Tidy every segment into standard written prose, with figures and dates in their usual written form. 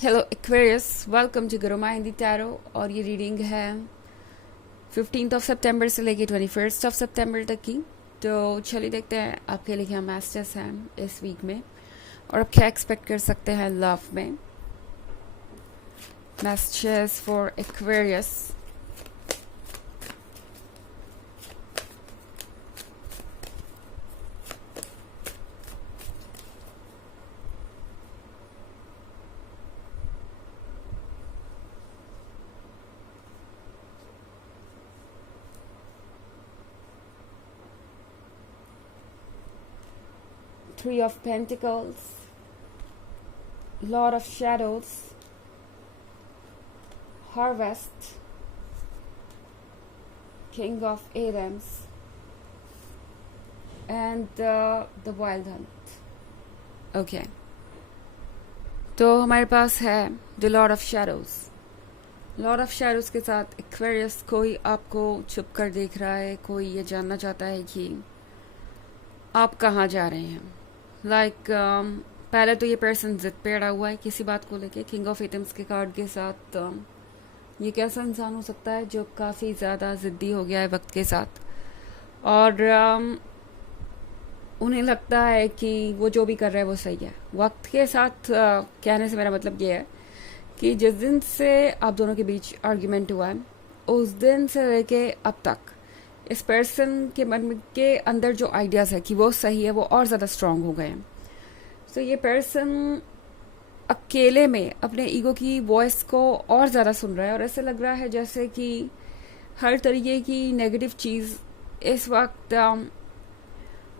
Hello Aquarius, welcome to Gurumaa Hindi tarot. और ये reading है 15 सितंबर से लेके 21 सितंबर तक की। तो चलिए देखते हैं आपके लिए क्या मैसेजेस हैं इस वीक में और आप क्या एक्सपेक्ट कर सकते हैं लव में। Messages for Aquarius. Three of Pentacles, Lord of Shadows, Harvest, King of Adams, and the Wild Hunt. Okay. तो हमारे पास है the Lord of shadows. Lord of shadows के साथ एक्वेरियस कोई आपको छुप कर देख रहा है, कोई ये जानना चाहता है कि आप कहाँ जा रहे हैं। पहले तो ये पर्सन जिद पे अड़ा हुआ है किसी बात को लेके। किंग ऑफ एटम्स के कार्ड के साथ ये कैसा इंसान हो सकता है जो काफ़ी ज़्यादा ज़िद्दी हो गया है वक्त के साथ, और उन्हें लगता है कि वो जो भी कर रहे हैं वो सही है। वक्त के साथ कहने से मेरा मतलब ये है कि जिस दिन से आप दोनों के बीच आर्ग्यूमेंट हुआ है उस दिन से लेके अब तक इस पर्सन के मन के अंदर जो आइडियाज़ है कि वो सही है वो और ज़्यादा स्ट्रांग हो गए हैं। तो ये पर्सन अकेले में अपने ईगो की वॉइस को और ज़्यादा सुन रहा है, और ऐसे लग रहा है जैसे कि हर तरीके की नेगेटिव चीज़ इस वक्त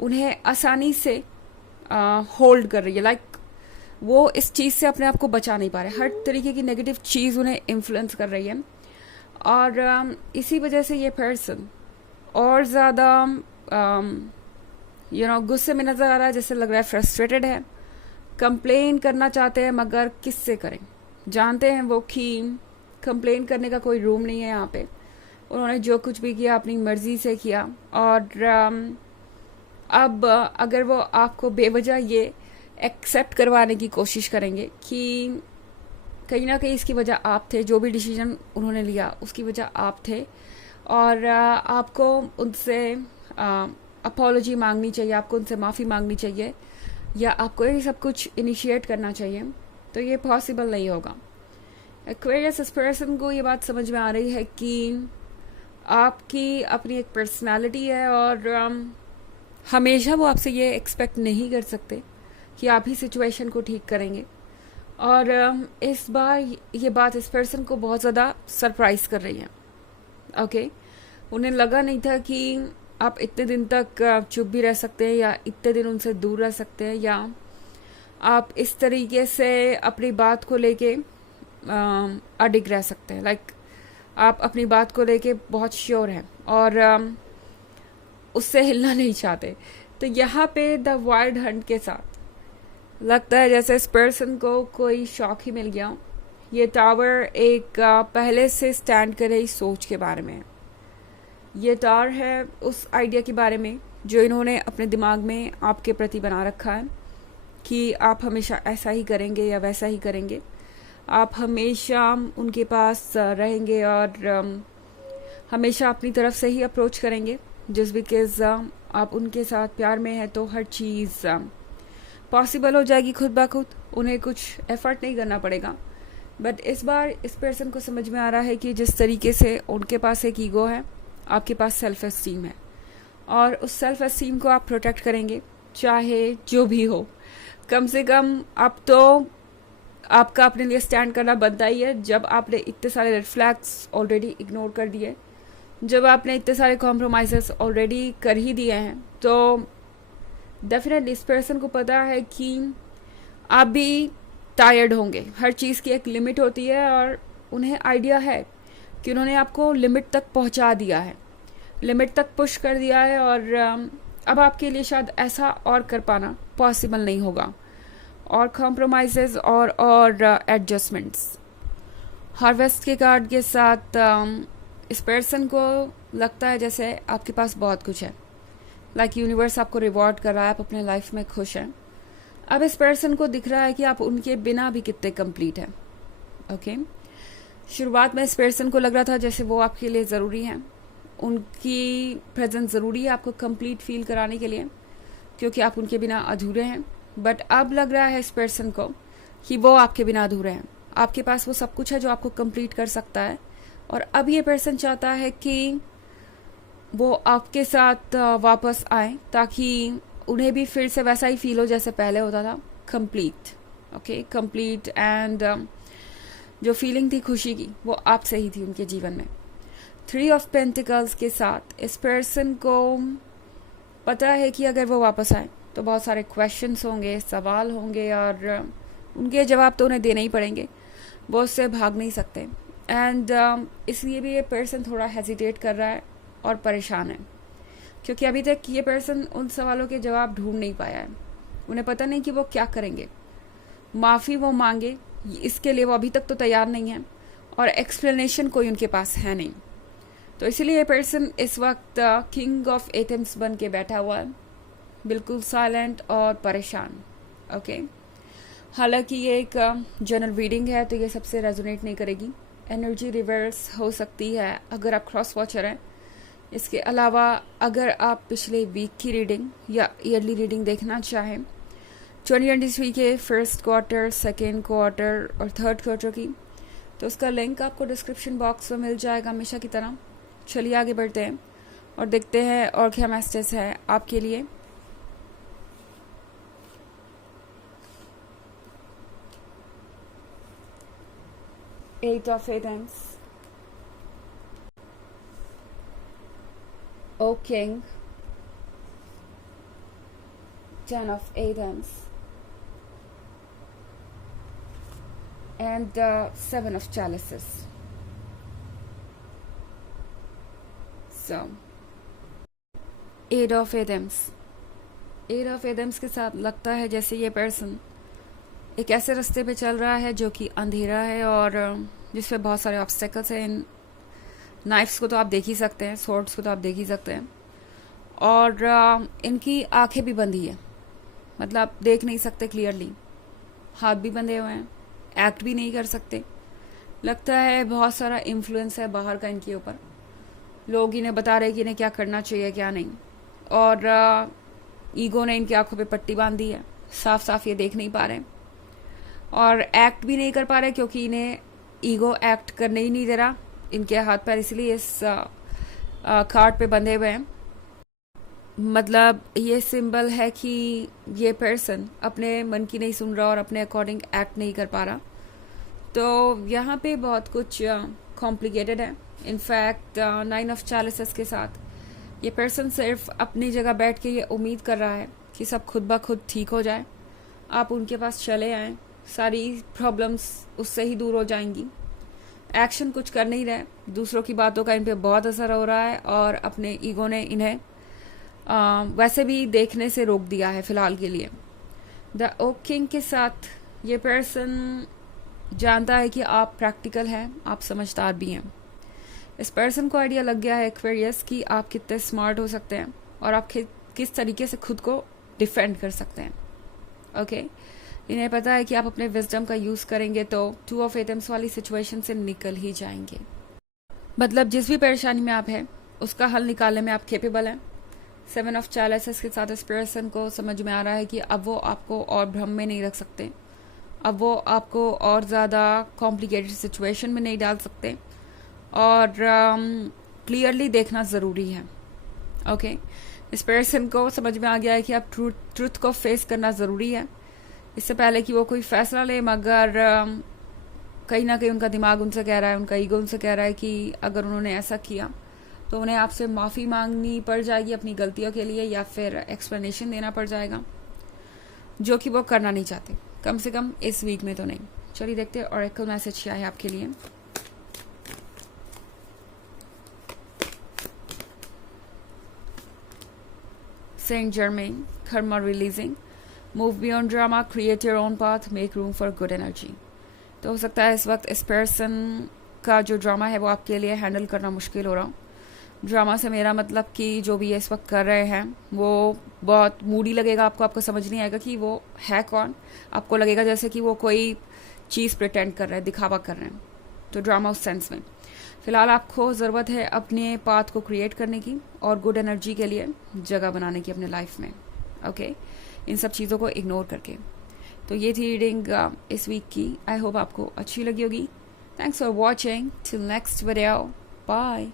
उन्हें आसानी से होल्ड कर रही है। वो इस चीज़ से अपने आप को बचा नहीं पा रहे। हर तरीके की नेगेटिव चीज़ उन्हें इन्फ्लुएंस कर रही है, और इसी वजह से ये पर्सन और ज़्यादा गुस्से में नज़र आ रहा है। जैसे लग रहा है फ्रस्ट्रेटेड है, कंप्लेन करना चाहते हैं मगर किससे करें। जानते हैं वो कि कंप्लेन करने का कोई रूम नहीं है यहाँ पे। उन्होंने जो कुछ भी किया अपनी मर्जी से किया, और अब अगर वो आपको बेवजह ये एक्सेप्ट करवाने की कोशिश करेंगे कि कहीं ना कहीं इसकी वजह आप थे, जो भी डिसीजन उन्होंने लिया उसकी वजह आप थे, और आपको उनसे अपॉलॉजी मांगनी चाहिए, आपको उनसे माफ़ी मांगनी चाहिए, या आपको ये सब कुछ इनिशिएट करना चाहिए, तो ये पॉसिबल नहीं होगा। एक्वेरियस इस पर्सन को ये बात समझ में आ रही है कि आपकी अपनी एक पर्सनालिटी है, और हमेशा वो आपसे ये एक्सपेक्ट नहीं कर सकते कि आप ही सिचुएशन को ठीक करेंगे। और इस बार ये बात इस पर्सन को बहुत ज़्यादा सरप्राइज कर रही है। ओके, उन्हें लगा नहीं था कि आप इतने दिन तक चुप भी रह सकते हैं, या इतने दिन उनसे दूर रह सकते हैं, या आप इस तरीके से अपनी बात को लेके अडिग रह सकते हैं। आप अपनी बात को लेके बहुत श्योर हैं और उससे हिलना नहीं चाहते। तो यहाँ पे द वाइल्ड हंट के साथ लगता है जैसे इस पर्सन को कोई शौक ही मिल गया। ये टावर एक पहले से स्टैंड कर रही सोच के बारे में। ये टावर है उस आइडिया के बारे में जो इन्होंने अपने दिमाग में आपके प्रति बना रखा है कि आप हमेशा ऐसा ही करेंगे या वैसा ही करेंगे। आप हमेशा उनके पास रहेंगे और हमेशा अपनी तरफ से ही अप्रोच करेंगे, जस्ट बिकॉज आप उनके साथ प्यार में हैं। तो हर चीज़ पॉसिबल हो जाएगी खुद ब खुद, उन्हें कुछ एफर्ट नहीं करना पड़ेगा। बट इस बार इस पर्सन को समझ में आ रहा है कि जिस तरीके से उनके पास एक ईगो है, आपके पास सेल्फ एस्टीम है, और उस सेल्फ एस्टीम को आप प्रोटेक्ट करेंगे चाहे जो भी हो। कम से कम अब तो आपका अपने लिए स्टैंड करना बनता ही है। जब आपने इतने सारे रेड फ्लैग्स ऑलरेडी इग्नोर कर दिए, जब आपने इतने सारे कॉम्प्रोमाइजेस ऑलरेडी कर ही दिए हैं, तो डेफिनेटली इस पर्सन को पता है कि आप भी टायर्ड होंगे। हर चीज़ की एक लिमिट होती है, और उन्हें आइडिया है कि उन्होंने आपको लिमिट तक पहुंचा दिया है, लिमिट तक पुश कर दिया है, और अब आपके लिए शायद ऐसा और कर पाना पॉसिबल नहीं होगा। और कॉम्प्रोमाइजेस और एडजस्टमेंट्स। हार्वेस्ट के कार्ड के साथ इस पर्सन को लगता है जैसे आपके पास बहुत कुछ है, यूनिवर्स आपको रिवॉर्ड कर रहा है, आप अपने लाइफ में खुश हैं। अब इस पर्सन को दिख रहा है कि आप उनके बिना भी कितने कंप्लीट हैं। ओके। शुरुआत में इस पर्सन को लग रहा था जैसे वो आपके लिए ज़रूरी हैं, उनकी प्रेजेंस ज़रूरी है आपको कंप्लीट फील कराने के लिए, क्योंकि आप उनके बिना अधूरे हैं। बट अब लग रहा है इस पर्सन को कि वो आपके बिना अधूरे हैं, आपके पास वो सब कुछ है जो आपको कंप्लीट कर सकता है। और अब ये पर्सन चाहता है कि वो आपके साथ वापस आए, ताकि उन्हें भी फिर से वैसा ही फील हो जैसे पहले होता था, कंप्लीट। Okay, complete. एंड जो फीलिंग थी खुशी की, वो आपसे ही थी उनके जीवन में। 3 ऑफ पेंटिकल्स के साथ इस पर्सन को पता है कि अगर वो वापस आए तो बहुत सारे क्वेश्चंस होंगे, सवाल होंगे, और उनके जवाब तो उन्हें देने ही पड़ेंगे, वो उससे भाग नहीं सकते। एंड इसलिए भी ये पर्सन थोड़ा हेजिटेट कर रहा है और परेशान है, क्योंकि अभी तक ये पर्सन उन सवालों के जवाब ढूंढ नहीं पाया है। उन्हें पता नहीं कि वो क्या करेंगे, माफ़ी वो मांगे इसके लिए वो अभी तक तो तैयार नहीं है, और एक्सप्लेनेशन कोई उनके पास है नहीं। तो इसीलिए ये पर्सन इस वक्त किंग ऑफ एथम्स बन के बैठा हुआ है, बिल्कुल साइलेंट और परेशान। ओके, हालांकि ये एक जनरल रीडिंग है तो ये सबसे रेजोनेट नहीं करेगी, एनर्जी रिवर्स हो सकती है अगर आप क्रॉस वॉचर हैं। इसके अलावा अगर आप पिछले वीक की रीडिंग या ईयरली रीडिंग देखना चाहें 2023 के फर्स्ट क्वार्टर, सेकेंड क्वार्टर और थर्ड क्वार्टर की, तो उसका लिंक आपको डिस्क्रिप्शन बॉक्स में मिल जाएगा हमेशा की तरह। चलिए आगे बढ़ते हैं और देखते हैं और क्या मैसेज है आपके लिए। Eight of Athens, O king, 10 of Athens, and the 7 of Chalices. So, 8 of Athens. 8 of Athens के साथ लगता है जैसे ये पर्सन एक ऐसे रास्ते पे चल रहा है जो कि अंधेरा है और जिस पे बहुत सारे ऑब्स्टेकल्स हैं। इन नाइफ्स को तो आप देख ही सकते हैं, स्वॉर्ड्स को तो आप देख ही सकते हैं, और इनकी आंखें भी बंधी है, मतलब आप देख नहीं सकते क्लियरली, हाथ भी बंधे हुए हैं, एक्ट भी नहीं कर सकते। लगता है बहुत सारा इन्फ्लुएंस है बाहर का इनके ऊपर, लोग इन्हें बता रहे कि इन्हें क्या करना चाहिए क्या नहीं, और ईगो ने इनकी आंखों पे पट्टी बांध दी है, साफ साफ ये देख नहीं पा रहे और एक्ट भी नहीं कर पा रहे, क्योंकि इन्हें ईगो एक्ट करने ही नहीं दे रहा। इनके हाथ पैर इसलिए इस कार्ड पे बंधे हुए हैं। मतलब ये सिंबल है कि ये पर्सन अपने मन की नहीं सुन रहा और अपने अकॉर्डिंग एक्ट नहीं कर पा रहा। तो यहाँ पे बहुत कुछ कॉम्प्लिकेटेड है। इनफैक्ट 9 ऑफ चैलिसेस के साथ ये पर्सन सिर्फ अपनी जगह बैठ के ये उम्मीद कर रहा है कि सब खुद ब खुद ठीक हो जाए, आप उनके पास चले आएँ, सारी प्रॉब्लम्स उससे ही दूर हो जाएंगी। एक्शन कुछ कर नहीं रहे, दूसरों की बातों का इन पे बहुत असर हो रहा है और अपने ईगो ने इन्हें वैसे भी देखने से रोक दिया है फिलहाल के लिए। द ओक किंग के साथ ये पर्सन जानता है कि आप प्रैक्टिकल हैं, आप समझदार भी हैं। इस पर्सन को आइडिया लग गया है एक्वेरियस कि आप कितने स्मार्ट हो सकते हैं और आप किस तरीके से खुद को डिफेंड कर सकते हैं। ओके, इन्हें पता है कि आप अपने विजडम का यूज़ करेंगे तो 2 ऑफ एटम्स वाली सिचुएशन से निकल ही जाएंगे। मतलब जिस भी परेशानी में आप हैं उसका हल निकालने में आप कैपेबल हैं। 7 ऑफ चैलिसेस के साथ इस पर्सन को समझ में आ रहा है कि अब वो आपको और भ्रम में नहीं रख सकते, अब वो आपको और ज़्यादा कॉम्प्लिकेटेड सिचुएशन में नहीं डाल सकते, और क्लियरली देखना ज़रूरी है। ओके, इस पर्सन को समझ में आ गया है कि अब ट्रूथ को फेस करना ज़रूरी है इससे पहले कि वो कोई फैसला ले। मगर कहीं ना कहीं उनका दिमाग उनसे कह रहा है, उनका ईगो उनसे कह रहा है कि अगर उन्होंने ऐसा किया तो उन्हें आपसे माफ़ी मांगनी पड़ जाएगी अपनी गलतियों के लिए, या फिर एक्सप्लेनेशन देना पड़ जाएगा, जो कि वो करना नहीं चाहते, कम से कम इस वीक में तो नहीं। चलिए देखते हैं ऑरेकल मैसेज क्या है आपके लिए। Saint Germain, karma releasing, move beyond drama, create your own path, make room for good energy. तो हो सकता है इस वक्त इस पर्सन का जो ड्रामा है वो आपके लिए हैंडल करना मुश्किल हो रहा। ड्रामा से मेरा मतलब कि जो भी इस वक्त कर रहे हैं वो बहुत मूडी लगेगा आपको, आपको समझ नहीं आएगा कि वो है कौन। आपको लगेगा जैसे कि वो कोई चीज़ प्रिटेंड कर रहे हैं, दिखावा कर रहे हैं। तो ड्रामा उस सेंस में। फिलहाल आपको ज़रूरत है अपने पाथ को क्रिएट करने की और गुड एनर्जी के लिए जगह बनाने की अपने लाइफ में। ओके, इन सब चीज़ों को इग्नोर करके। तो ये थी रीडिंग इस वीक की। आई होप आपको अच्छी लगी होगी। Thanks for watching. Till next video, bye.